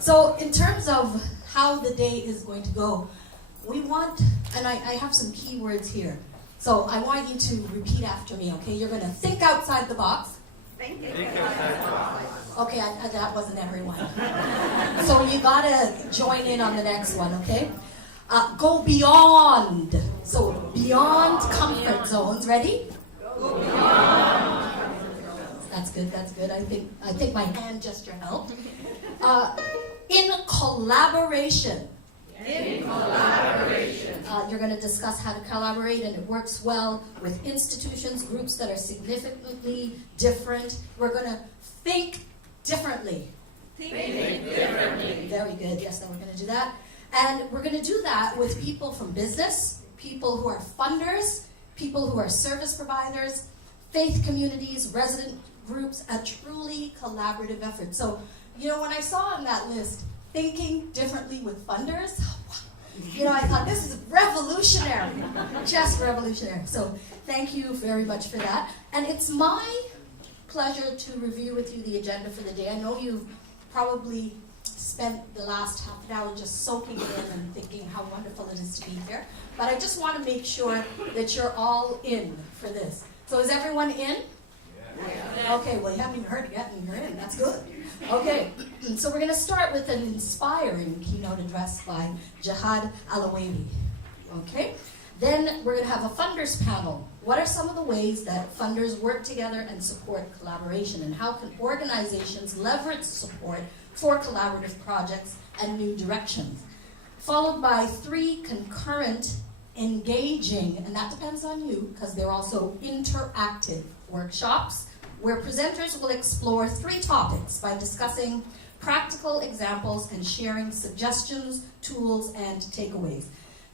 So in terms of how the day is going to go, we want, and I have some key words here. So I want you to repeat after me, okay? You're going to think outside the box. Think outside the box. Okay, that wasn't everyone. So you got to join in on the next one, okay? Go beyond. So beyond comfort zones. Ready? Go beyond. That's good, that's good. I think my hand gesture helped. In collaboration. In collaboration. You're going to discuss how to collaborate, and it works well with institutions, groups that are significantly different. We're going to think differently. Think differently. Very good. Yes, then we're going to do that. And we're going to do that with people from business, people who are funders, people who are service providers, faith communities, resident groups, a truly collaborative effort. So, you know, when I saw on that list, thinking differently with funders, you know, I thought this is revolutionary, just revolutionary. So thank you very much for that. And it's my pleasure to review with you the agenda for the day. I know you've probably spent the last half an hour just soaking it in and thinking how wonderful it is to be here. But I just want to make sure that you're all in for this. So is everyone in? Yeah. Okay, well, you haven't even heard it yet, and you're in. That's good. Okay, so we're going to start with an inspiring keynote address by Jehad Aliweiwi. Okay, then we're going to have a funders panel. What are some of the ways that funders work together and support collaboration, and how can organizations leverage support for collaborative projects and new directions? Followed by 3 concurrent, engaging, and that depends on you because they're also interactive workshops where presenters will explore 3 topics by discussing practical examples and sharing suggestions, tools, and takeaways.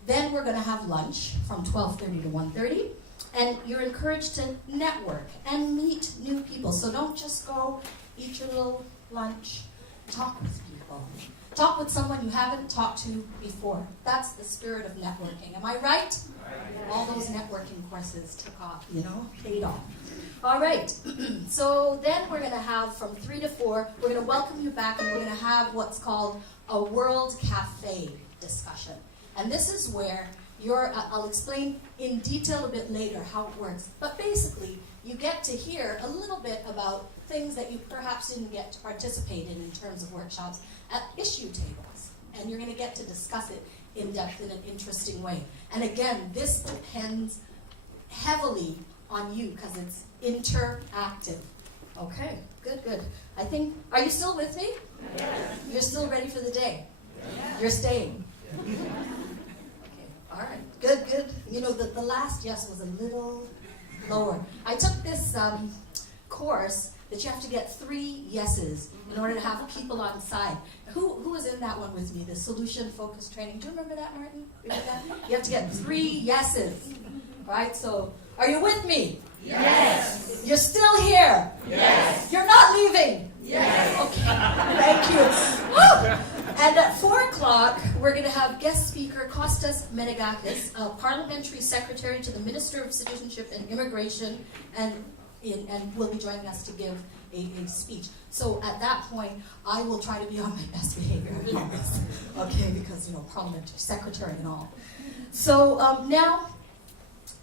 Then we're going to have lunch from 12:30 to 1:30, and you're encouraged to network and meet new people. So don't just go eat your little lunch, talk with people. Talk with someone you haven't talked to before. That's the spirit of networking. Am I right? All those networking courses took off, you know, paid off. All right, so then we're going to have from 3 to 4, we're going to welcome you back, and we're going to have what's called a World Cafe discussion. And this is where I'll explain in detail a bit later how it works. But basically, you get to hear a little bit about things that you perhaps didn't get to participate in terms of workshops at issue tables. And you're going to get to discuss it in depth in an interesting way. And again, this depends heavily on you because it's interactive. Okay, good, good. I think, are you still with me? Yes. You're still ready for the day? Yes. You're staying? Yes. Okay, all right, good, good. You know, the last yes was a little lower. I took this course that you have to get 3 yeses in order to have people on side. Who was in that one with me, the solution-focused training? Do you remember that, Martin? Remember that? You have to get 3 yeses, right? So, are you with me? Yes. You're still here? Yes. You're not leaving? Yes. Okay, thank you. Woo! And at 4 o'clock, we're going to have guest speaker Kostas Menegakis, Parliamentary Secretary to the Minister of Citizenship and Immigration, and will be joining us to give a speech. So at that point, I will try to be on my best behavior, I promise. Okay, because, you know, Parliamentary Secretary and all. So now,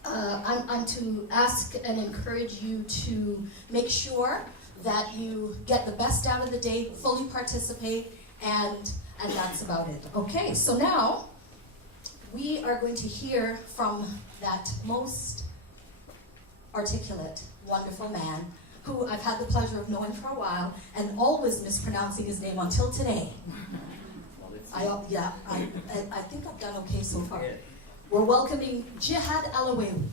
I'm to ask and encourage you to make sure that you get the best out of the day, fully participate, and that's about it. Okay, so now we are going to hear from that most articulate, wonderful man who I've had the pleasure of knowing for a while and always mispronouncing his name until today. I think I've done okay so far. We're welcoming Jehad Aliweiwi.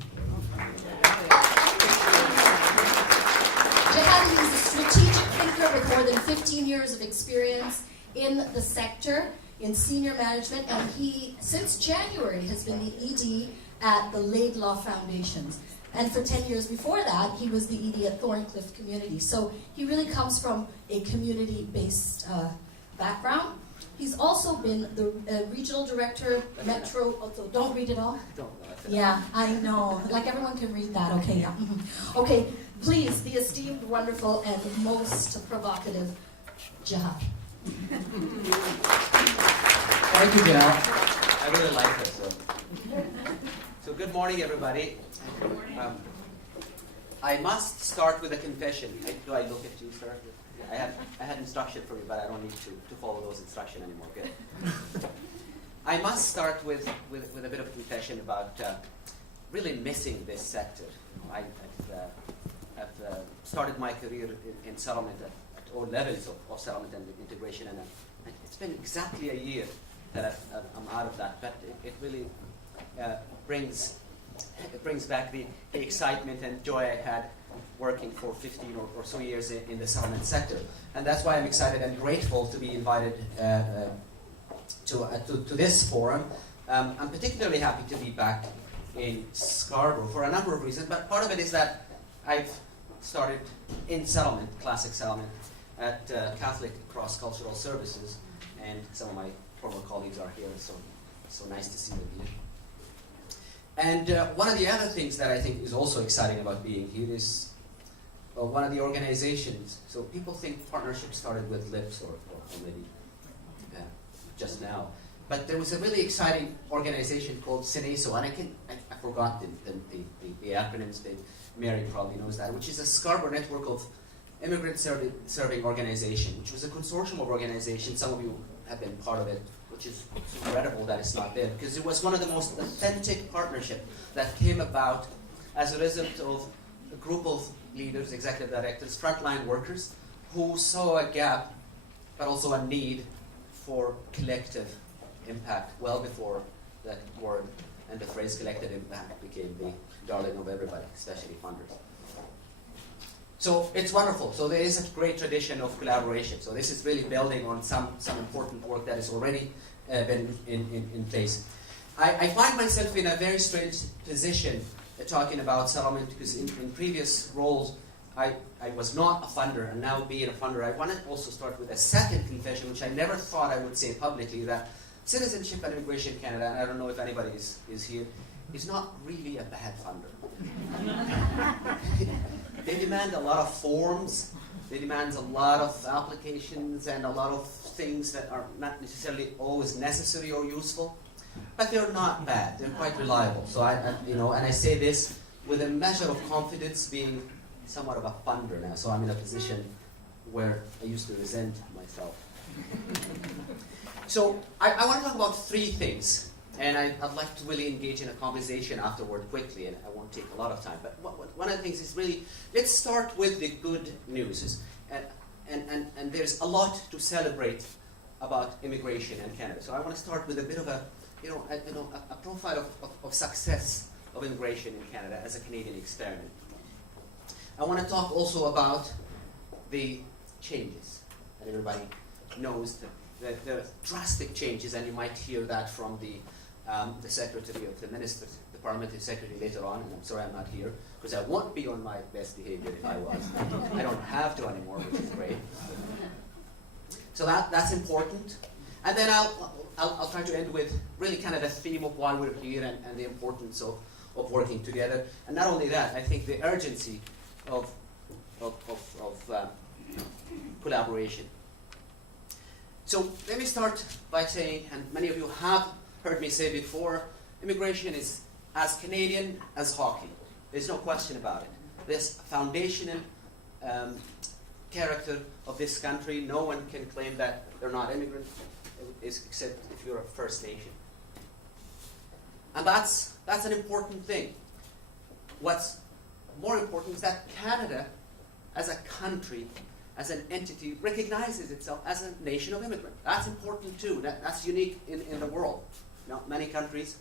Jehad is a strategic thinker with more than 15 years of experience in the sector, in senior management, and he, since January, has been the ED at the Lailaw Foundations. And for 10 years before that, he was the ED at Thorncliffe Community. So he really comes from a community-based background. He's also been the regional director, Metro, also, don't read it all? Yeah, I know. Like everyone can read that, okay, yeah. Okay, please, the esteemed, wonderful, and most provocative Jehad. Thank you, Jehad. I really like it. So good morning, everybody. I must start with a confession. Do I look at you, sir? Yeah, I had instruction for you, but I don't need to follow those instructions anymore. Good. I must start with a bit of confession about really missing this sector. I've started my career in settlement at all levels of settlement and integration, and it's been exactly a year that I'm out of that. But it really brings back the excitement and joy I had working for 15 or so years in the settlement sector. And that's why I'm excited and grateful to be invited to this forum. I'm particularly happy to be back in Scarborough for a number of reasons, but part of it is that I've started in settlement, classic settlement, at Catholic Cross-Cultural Services, and some of my former colleagues are here, so nice to see them here. And one of the other things that I think is also exciting about being here is one of the organizations. So people think partnership started with lips or maybe just now. But there was a really exciting organization called SINESO, and I forgot the acronyms. Mary probably knows that, which is a Scarborough network of immigrant serving organization, which was a consortium of organizations. Some of you have been part of it, which is incredible that it's not there, because it was one of the most authentic partnerships that came about as a result of a group of leaders, executive directors, frontline workers, who saw a gap, but also a need for collective impact well before that word and the phrase collective impact became the darling of everybody, especially funders. So it's wonderful. So there is a great tradition of collaboration. So this is really building on some important work that has already been in place. I find myself in a very strange position talking about settlement, because in previous roles I was not a funder, and now being a funder, I want to also start with a second confession, which I never thought I would say publicly, that Citizenship and Immigration Canada, and I don't know if anybody is here, is not really a bad funder. They demand a lot of forms, they demand a lot of applications and a lot of things that are not necessarily always necessary or useful, but they're not bad, they're quite reliable. So and I say this with a measure of confidence, being somewhat of a funder now, so I'm in a position where I used to resent myself. So I want to talk about three things, and I'd like to really engage in a conversation afterward quickly, and I won't take a lot of time. But one of the things is really, let's start with the good news. And there's a lot to celebrate about immigration in Canada. So I want to start with a bit of a profile of success of immigration in Canada as a Canadian experiment. I want to talk also about the changes, and everybody knows that there are drastic changes, and you might hear that from the Secretary of the Minister, the Parliamentary Secretary later on, and I'm sorry I'm not here, because I won't be on my best behavior if I was. I don't have to anymore, which is great. So that's important. And then I'll try to end with really kind of the theme of why we're here and the importance of working together. And not only that, I think the urgency of collaboration. So let me start by saying, and many of you have heard me say before, immigration is as Canadian as hockey. There's no question about it. This foundational character of this country, no one can claim that they're not immigrants, except if you're a First Nation. And that's an important thing. What's more important is that Canada, as a country, as an entity, recognizes itself as a nation of immigrants. That's important too. That's unique in the world. Many countries,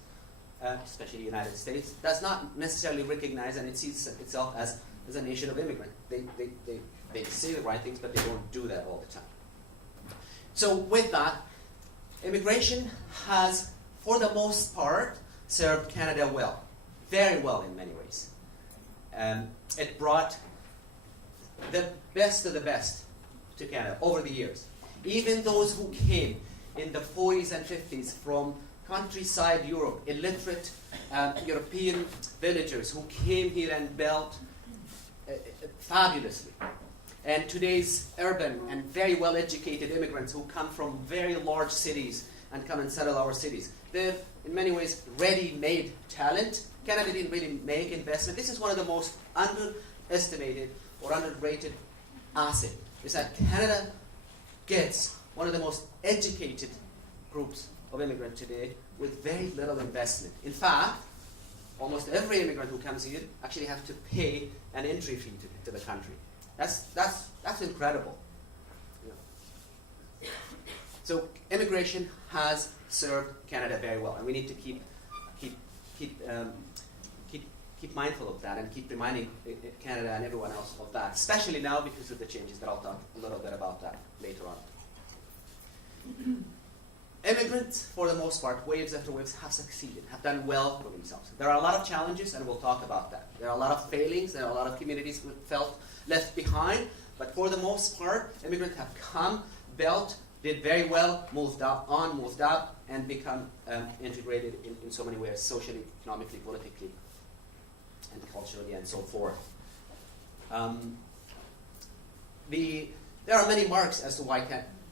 especially the United States, does not necessarily recognize and it sees itself as a nation of immigrants. They say the right things, but they don't do that all the time. So with that, immigration has, for the most part, served Canada well. Very well in many ways. It brought the best of the best to Canada over the years. Even those who came in the 40s and 50s from countryside Europe, illiterate European villagers who came here and built fabulously. And today's urban and very well-educated immigrants who come from very large cities and come and settle our cities. They're, in many ways, ready-made talent. Canada didn't really make investment. This is one of the most underestimated or underrated assets, is that Canada gets one of the most educated groups of immigrants today with very little investment. In fact, almost every immigrant who comes here actually have to pay an entry fee to the country. That's incredible. You know. So immigration has served Canada very well, and we need to keep mindful of that and keep reminding Canada and everyone else of that, especially now because of the changes that I'll talk a little bit about that later on. Immigrants, for the most part, waves after waves, have succeeded, have done well for themselves. There are a lot of challenges, and we'll talk about that. There are a lot of failings, there are a lot of communities who felt left behind, but for the most part, immigrants have come, built, did very well, moved up, and become integrated in so many ways, socially, economically, politically, and culturally, and so forth. There are many marks as to why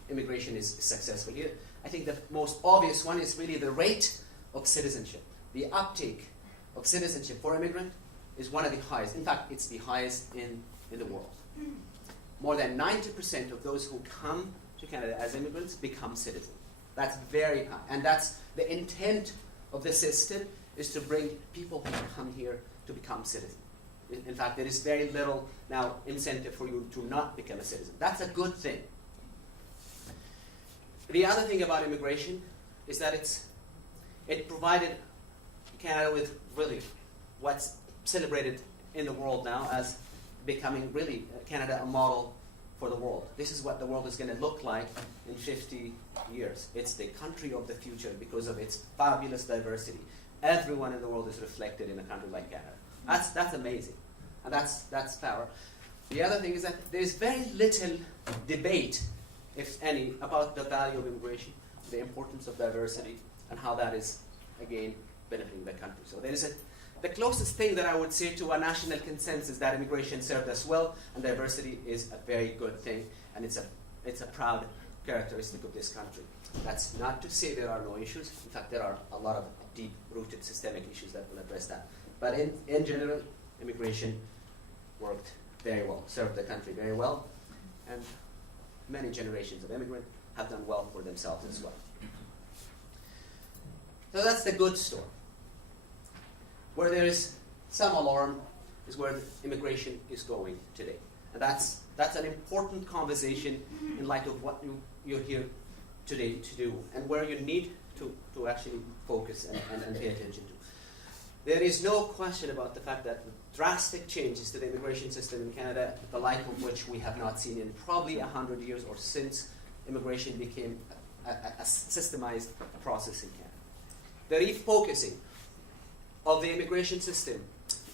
immigration is successful here. I think the most obvious one is really the rate of citizenship. The uptake of citizenship for immigrant is one of the highest. In fact, it's the highest in the world. More than 90% of those who come to Canada as immigrants become citizens. That's very high. And that's the intent of the system, is to bring people who come here to become citizens. In fact, there is very little now incentive for you to not become a citizen. That's a good thing. The other thing about immigration is that it provided Canada with really what's celebrated in the world now as becoming really Canada a model for the world. This is what the world is going to look like in 50 years. It's the country of the future because of its fabulous diversity. Everyone in the world is reflected in a country like Canada. That's amazing, and that's power. The other thing is that there is very little debate, if any, about the value of immigration, the importance of diversity, and how that is, again, benefiting the country. So there is the closest thing that I would say to a national consensus that immigration served us well, and diversity is a very good thing, and it's a proud characteristic of this country. That's not to say there are no issues. In fact, there are a lot of deep-rooted systemic issues that will address that. But in general, immigration worked very well, served the country very well, and many generations of immigrants have done well for themselves as well. So that's the good story. Where there is some alarm is where the immigration is going today. And that's an important conversation in light of what you're here today to do, and where you need to actually focus and pay attention to. There is no question about the fact that drastic changes to the immigration system in Canada, the like of which we have not seen in probably 100 years or since immigration became a systemized process in Canada. The refocusing of the immigration system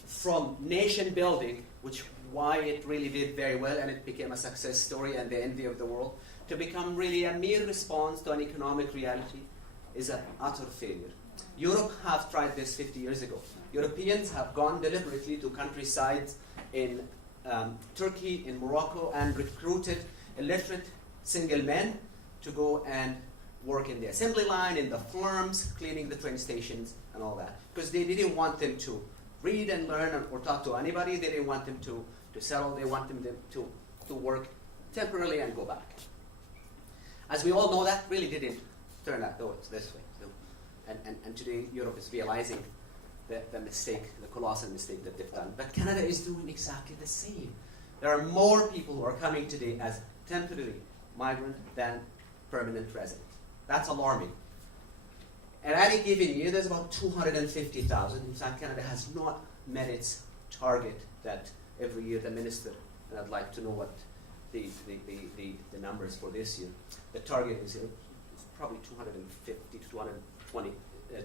from nation building, which why it really did very well and it became a success story and the envy of the world, to become really a mere response to an economic reality is an utter failure. Europe have tried this 50 years ago. Europeans have gone deliberately to countrysides in Turkey, in Morocco, and recruited illiterate single men to go and work in the assembly line, in the farms, cleaning the train stations, and all that. Because they didn't want them to read and learn or talk to anybody. They didn't want them to settle. They wanted them to work temporarily and go back. As we all know, that really didn't turn out this way. So, and today, Europe is realizing the mistake, the colossal mistake that they've done. But Canada is doing exactly the same. There are more people who are coming today as temporary migrant than permanent resident. That's alarming. At any given year, there's about 250,000. In fact, Canada has not met its target that every year the minister, and I'd like to know what the numbers for this year. The target is probably 250 to 220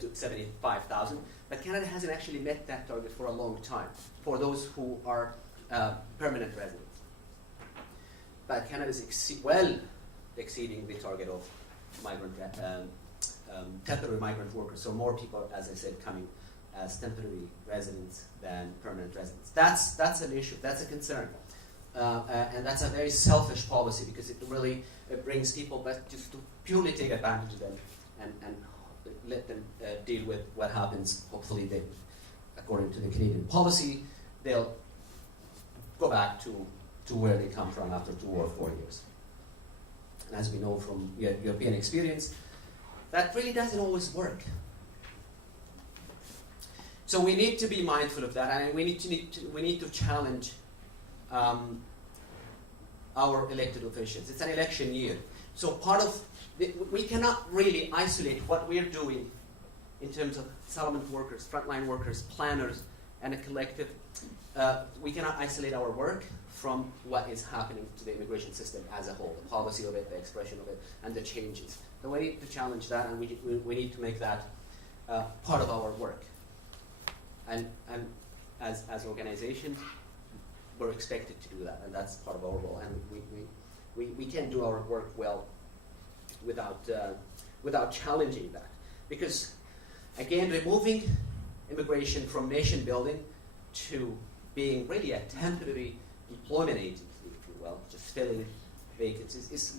to 75,000. But Canada hasn't actually met that target for a long time for those who are permanent residents. But Canada is well exceeding the target of temporary migrant workers. So more people, as I said, coming as temporary residents than permanent residents. That's an issue. That's a concern. And that's a very selfish policy because it really brings people back just to purely take advantage of them and let them deal with what happens. Hopefully, according to the Canadian policy, they'll go back to where they come from after 2 or 4 years. And as we know from European experience, that really doesn't always work. So we need to be mindful of that, and we need to challenge our elected officials. It's an election year, so we cannot really isolate what we're doing in terms of settlement workers, frontline workers, planners, and a collective. We cannot isolate our work from what is happening to the immigration system as a whole, the policy of it, the expression of it, and the changes. So we need to challenge that, and we need to make that part of our work. And as organizations, we're expected to do that, and that's part of our role. And we can do our work well without challenging that, because again, removing immigration from nation building to being really a temporary employment agency, if you will, just filling vacancies,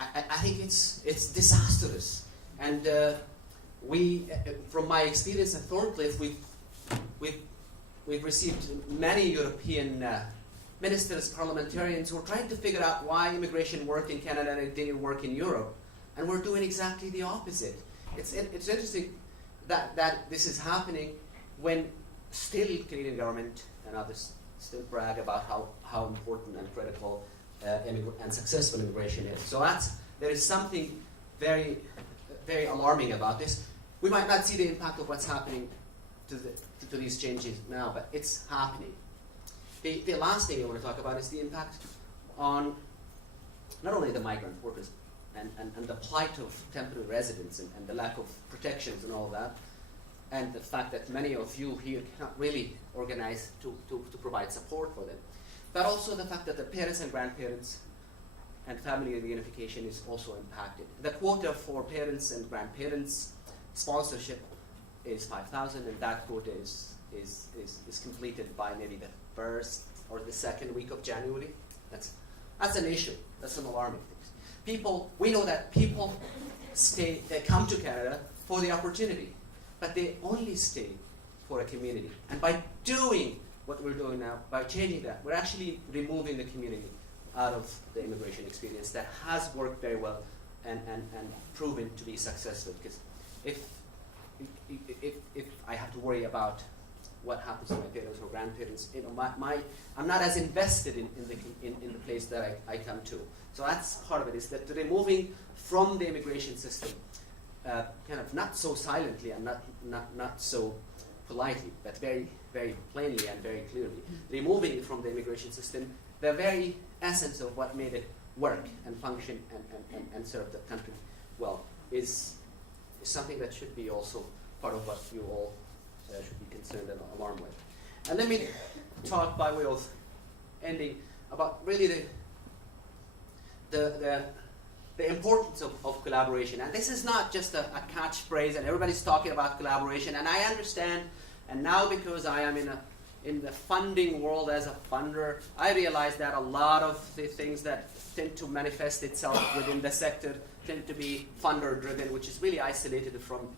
I think it's disastrous. And from my experience at Thorncliffe, we've received many European ministers, parliamentarians who are trying to figure out why immigration worked in Canada and it didn't work in Europe, and we're doing exactly the opposite. It's interesting that this is happening when still Canadian government and others still brag about how important and critical and successful immigration is. So there is something very, very alarming about this. We might not see the impact of what's happening to these changes now, but it's happening. The last thing I want to talk about is the impact on not only the migrant workers and the plight of temporary residents and the lack of protections and all that, and the fact that many of you here cannot really organize to provide support for them, but also the fact that the parents and grandparents and family reunification is also impacted. The quota for parents and grandparents sponsorship is 5,000, and that quota is completed by maybe the first or the second week of January. That's an issue. That's an alarming thing. We know that people they come to Canada for the opportunity, but they only stay for a community. And by doing what we're doing now, by changing that, we're actually removing the community out of the immigration experience that has worked very well and proven to be successful. Because if I have to worry about what happens to my parents or grandparents, I'm not as invested in the place that I come to. So that's part of it, is that removing from the immigration system, kind of not so silently and not so politely, but very, very plainly and very clearly, removing it from the immigration system, the very essence of what made it work and function and serve the country well, is something that should be also part of what you all should be concerned and alarmed with. And let me talk by way of ending about really the importance of collaboration. And this is not just a catchphrase and everybody's talking about collaboration, and I understand, and now because I am in the funding world as a funder, I realize that a lot of the things that tend to manifest itself within the sector tend to be funder driven, which is really isolated from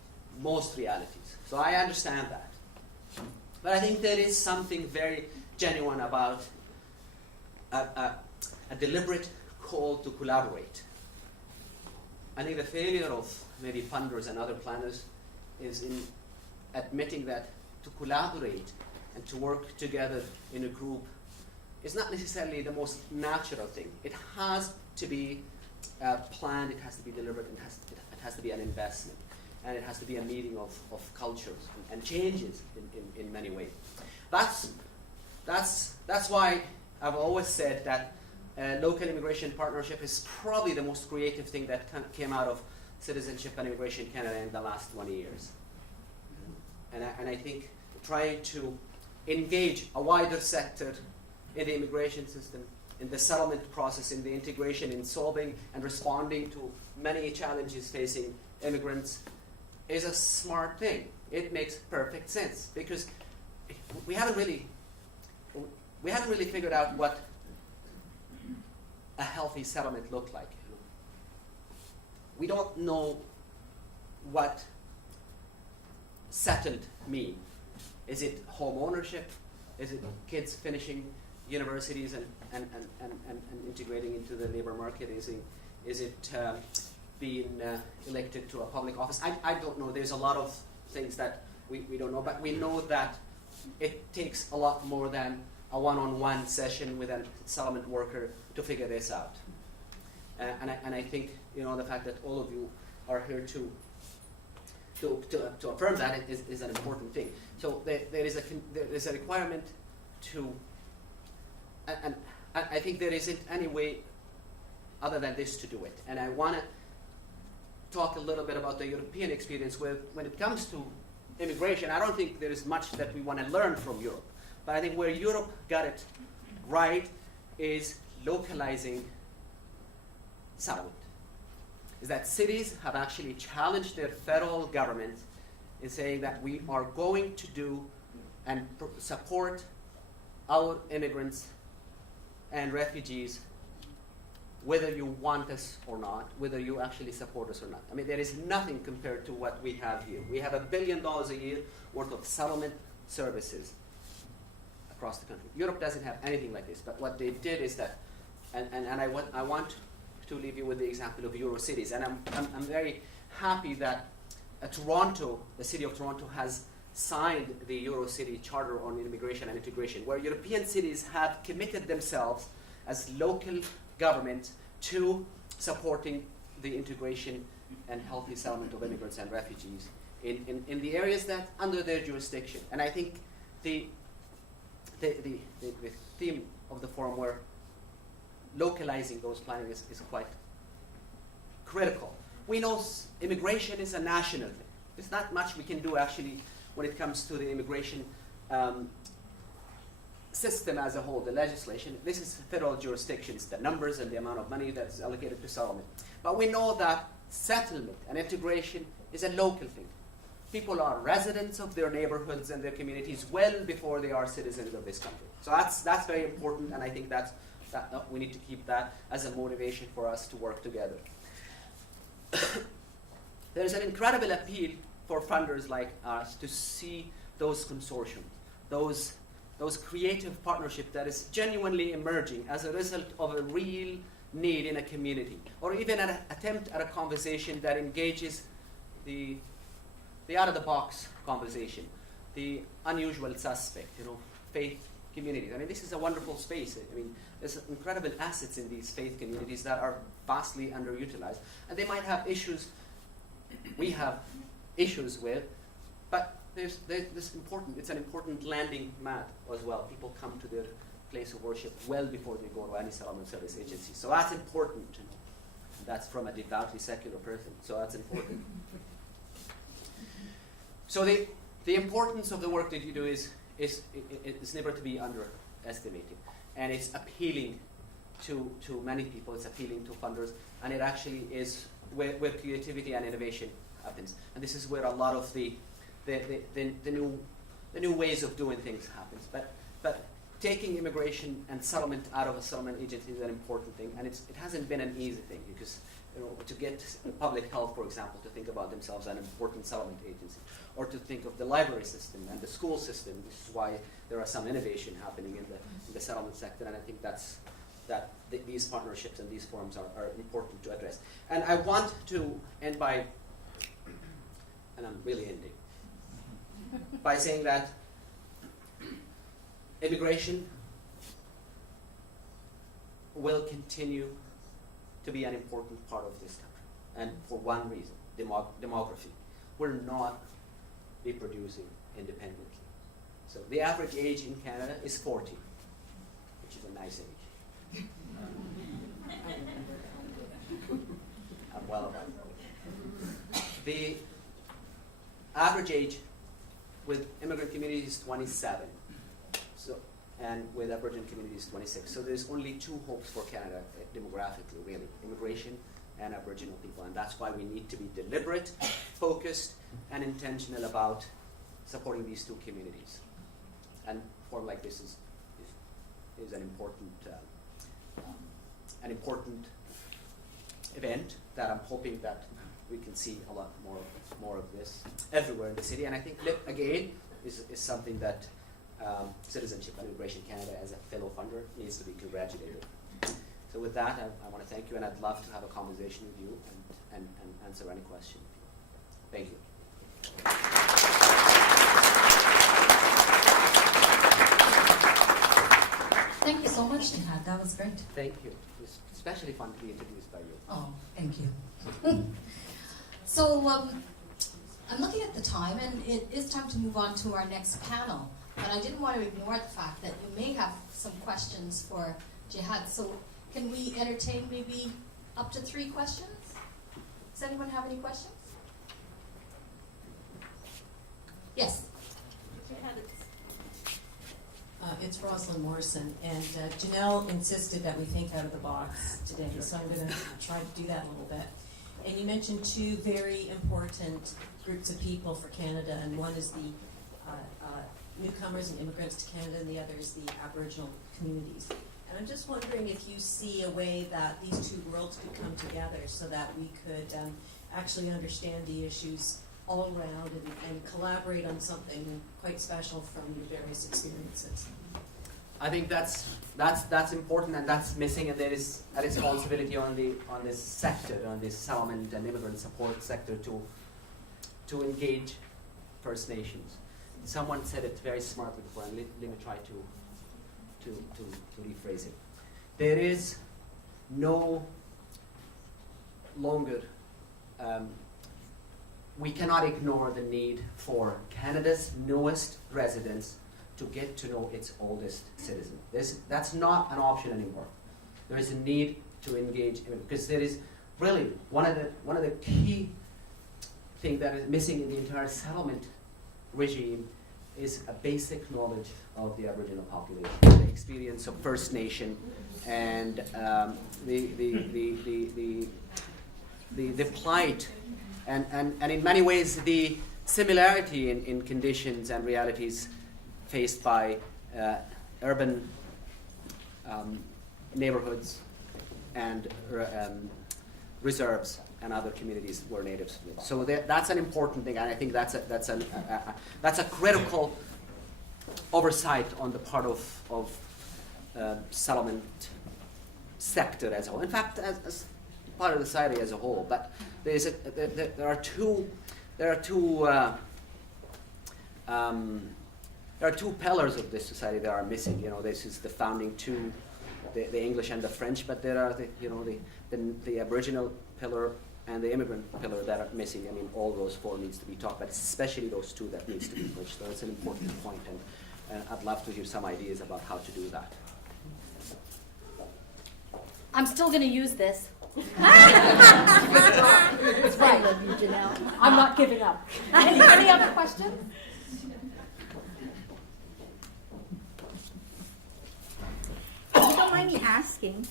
most realities. So I understand that. But I think there is something very genuine about a deliberate call to collaborate. I think the failure of maybe funders and other planners is in admitting that to collaborate and to work together in a group is not necessarily the most natural thing. It has to be planned, it has to be deliberate, it has to be an investment, and it has to be a meeting of cultures and changes in many ways. That's why I've always said that local immigration partnership is probably the most creative thing that came out of Citizenship and Immigration Canada in the last 20 years. And I think trying to engage a wider sector in the immigration system, in the settlement process, in the integration, in solving and responding to many challenges facing immigrants is a smart thing. It makes perfect sense, because we haven't really figured out what a healthy settlement looked like. We don't know what settled mean. Is it home ownership? Is it kids finishing universities and integrating into the labor market? Is it being elected to a public office? I don't know. There's a lot of things that we don't know, but we know that it takes a lot more than a one-on-one session with a settlement worker to figure this out. And I think, the fact that all of you are here to affirm that is an important thing. So there is a requirement to, and I think there isn't any way other than this to do it. And I want to talk a little bit about the European experience when it comes to immigration. I don't think there is much that we want to learn from Europe. But I think where Europe got it right is localizing settlement. Is that cities have actually challenged their federal government in saying that we are going to do and support our immigrants and refugees whether you want us or not, whether you actually support us or not. I mean, there is nothing compared to what we have here. We have $1 billion a year worth of settlement services across the country. Europe doesn't have anything like this, but what they did is that, and I want to leave you with the example of Euro cities, and I'm very happy that Toronto, the city of Toronto, has signed the Euro City Charter on Immigration and Integration, where European cities have committed themselves as local government to supporting the integration and healthy settlement of immigrants and refugees in the areas that under their jurisdiction. And I think the theme of the forum where localizing those planning is quite critical. We know immigration is a national thing. There's not much we can do actually when it comes to the immigration system as a whole, the legislation. This is federal jurisdictions, the numbers and the amount of money that's allocated to settlement. But we know that settlement and integration is a local thing. People are residents of their neighborhoods and their communities well before they are citizens of this country. So that's very important, and I think that we need to keep that as a motivation for us to work together. There's an incredible appeal for funders like us to see those consortiums, those creative partnerships that is genuinely emerging as a result of a real need in a community, or even an attempt at a conversation that engages the out-of-the-box conversation, the unusual suspect, faith communities. I mean, this is a wonderful space. I mean, there's incredible assets in these faith communities that are vastly underutilized, and they might have issues we have issues with, but it's an important landing mat as well. People come to their place of worship well before they go to any settlement service agency. So that's important. That's from a devoutly secular person. So that's important. So the importance of the work that you do is never to be underestimated. And it's appealing to many people. It's appealing to funders. And it actually is where creativity and innovation happens. And this is where a lot of the new ways of doing things happens. But taking immigration and settlement out of a settlement agency is an important thing, and it hasn't been an easy thing, because to get public health, for example, to think about themselves as an important settlement agency, or to think of the library system and the school system. This is why there are some innovation happening in the settlement sector, and I think these partnerships and these forums are important to address. And I want to end by, and I'm really ending, by saying that immigration will continue to be an important part of this country. And for one reason, demography. We're not reproducing independently. So the average age in Canada is 40, which is a nice age. I'm well aware. The average age with immigrant communities is 27. And with Aboriginal communities, 26. So there's only two hopes for Canada demographically, really: immigration and Aboriginal people. And that's why we need to be deliberate, focused, and intentional about supporting these two communities. And a forum like this is an important event that I'm hoping that we can see a lot more more of this everywhere in the city. And I think LIP, again, is something that Citizenship and Immigration Canada, as a fellow funder, needs to be congratulated. So with that, I want to thank you, and I'd love to have a conversation with you and answer any question. Thank you. Thank you so much, Jehad. That was great. Thank you. It was especially fun to be introduced by you. Oh, thank you. So I'm looking at the time, and it is time to move on to our next panel. But I didn't want to ignore the fact that you may have some questions for Jehad. So can we entertain maybe up to 3 questions? Does anyone have any questions? Yes. It's Rosalind Morrison, and Janelle insisted that we think out of the box today, so I'm going to try to do that a little bit. And you mentioned 2 very important groups of people for Canada, and one is the newcomers and immigrants to Canada, and the other is the Aboriginal communities. And I'm just wondering if you see a way that these 2 worlds could come together so that we could actually understand the issues all around and collaborate on something quite special from your various experiences. I think that's important, and that's missing, and there is a responsibility on this sector, on this settlement and immigrant support sector, to engage First Nations. Someone said it very smartly before, and let me try to rephrase it. There is no longer we cannot ignore the need for Canada's newest residents to get to know its oldest citizen. That's not an option anymore. There is a need to engage because there is really one of the key things that is missing in the entire settlement regime is a basic knowledge of the Aboriginal population, the experience of First Nation, and the plight, and in many ways the similarity in conditions and realities faced by urban neighborhoods and reserves and other communities where natives live. So that's an important thing, and I think that's a critical oversight on the part of settlement sector as a whole. In fact, as part of the society as a whole. But there are two pillars of this society that are missing. You know, this is the founding 2, the English and the French. But there are the Aboriginal pillar and the immigrant pillar that are missing. I mean, all those 4 needs to be taught, but especially those 2 that needs to be pushed. So it's an important point, and I'd love to hear some ideas about how to do that. I'm still going to use this. It's right, love you, Janelle. I'm not giving up. Any other questions? If you don't mind me asking,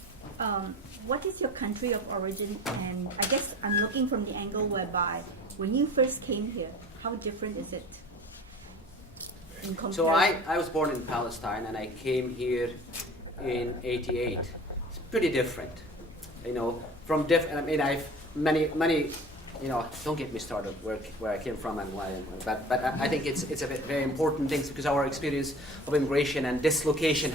what is your country of origin? And I guess I'm looking from the angle whereby when you first came here, how different is it? So I was born in Palestine, and I came here in '88. It's pretty different, you know. From different, I mean, I've many, you know. Don't get me started where I came from and why. But I think it's a very important thing because our experience of immigration and dislocation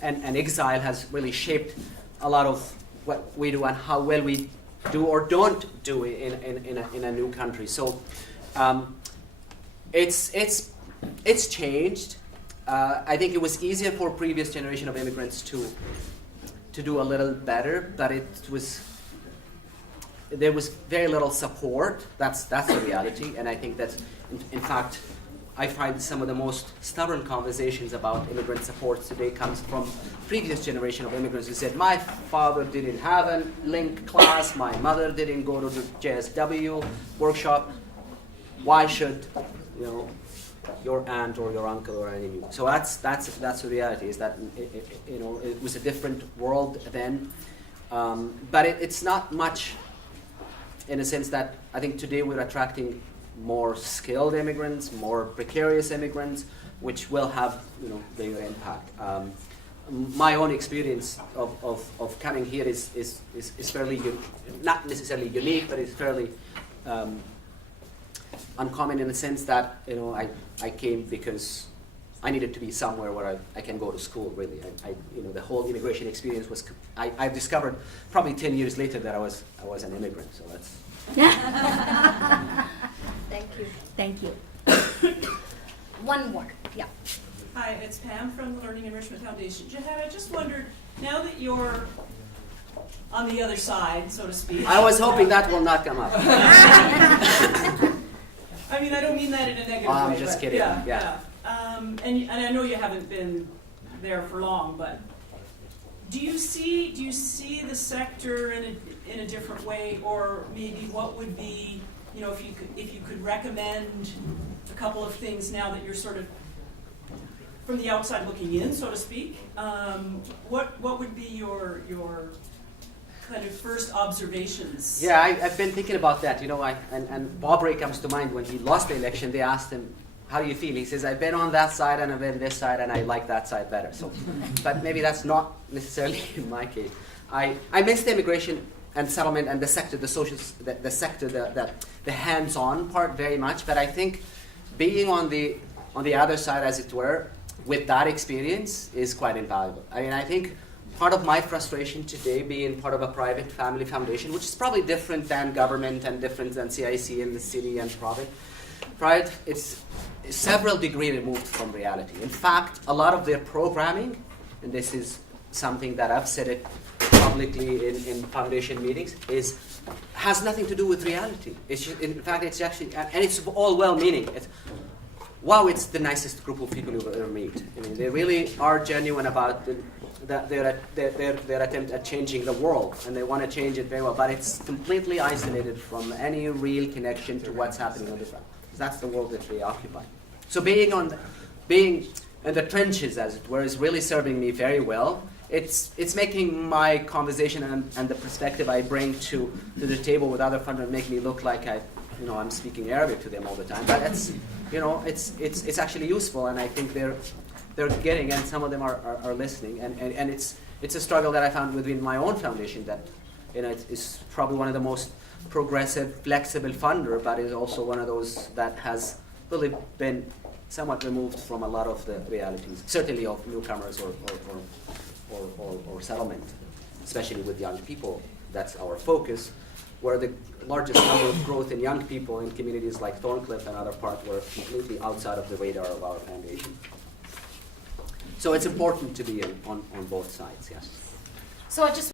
and exile has really shaped a lot of what we do and how well we do or don't do in a new country. So it's changed. I think it was easier for previous generation of immigrants to do a little better, but there was very little support. That's the reality, and I think that in fact I find some of the most stubborn conversations about immigrant support today comes from previous generation of immigrants who said, my father didn't have a link class, my mother didn't go to the JSW workshop, why should, you know, your aunt or your uncle or any of you? So that's the reality, is that you know, it was a different world then, but it's not much in a sense that I think today we're attracting more skilled immigrants, more precarious immigrants, which will have, you know, bigger impact. My own experience of coming here is fairly not necessarily unique, but it's fairly uncommon in the sense that, you know, I came because I needed to be somewhere where I can go to school, really. You know, the whole immigration experience was, I discovered probably 10 years later that I was an immigrant, so that's. Thank you. Thank you. One more, yeah. Hi, it's Pam from the Learning Enrichment Foundation. Jehad, I just wondered, now that you're on the other side, so to speak. I was hoping that will not come up. I mean, I don't mean that in a negative way. I'm just but kidding, yeah. And I know you haven't been there for long, but do you see the sector in a different way, or maybe what would be, you know, if you could recommend a couple of things now that you're sort of from the outside looking in, so to speak, what would be your kind of first observations? Yeah, I've been thinking about that, you know, and Bob Ray comes to mind. When he lost the election, they asked him, how do you feel? He says, I've been on that side and I've been this side and I like that side better. So, but maybe that's not necessarily in my case. I miss the immigration and settlement and the sector, the social, the sector, the hands-on part very much. But I think being on the other side, as it were, with that experience is quite invaluable. I mean, I think part of my frustration today, being part of a private family foundation, which is probably different than government and different than CIC in the city and private, it's several degrees removed from reality. In fact, a lot of their programming, and this is something that I've said it publicly in foundation meetings, has nothing to do with reality. In fact, it's actually, and it's all well-meaning. Wow, it's the nicest group of people you've ever meet. I mean, they really are genuine about their attempt at changing the world, and they want to change it very well. But it's completely isolated from any real connection to what's happening on the ground. That's the world that they occupy. So being in the trenches, as it were, is really serving me very well. It's making my conversation and the perspective I bring to the table with other funders make me look like I'm speaking Arabic to them all the time. But it's actually useful, and I think they're getting, and some of them are listening, and it's a struggle that I found within my own foundation that it's probably one of the most progressive, flexible funder, but is also one of those that has really been somewhat removed from a lot of the realities, certainly of newcomers or settlement, especially with young people. That's our focus, where the largest number of growth in young people in communities like Thorncliffe and other parts were completely outside of the radar of our foundation. So it's important to be on both sides, yes. So I just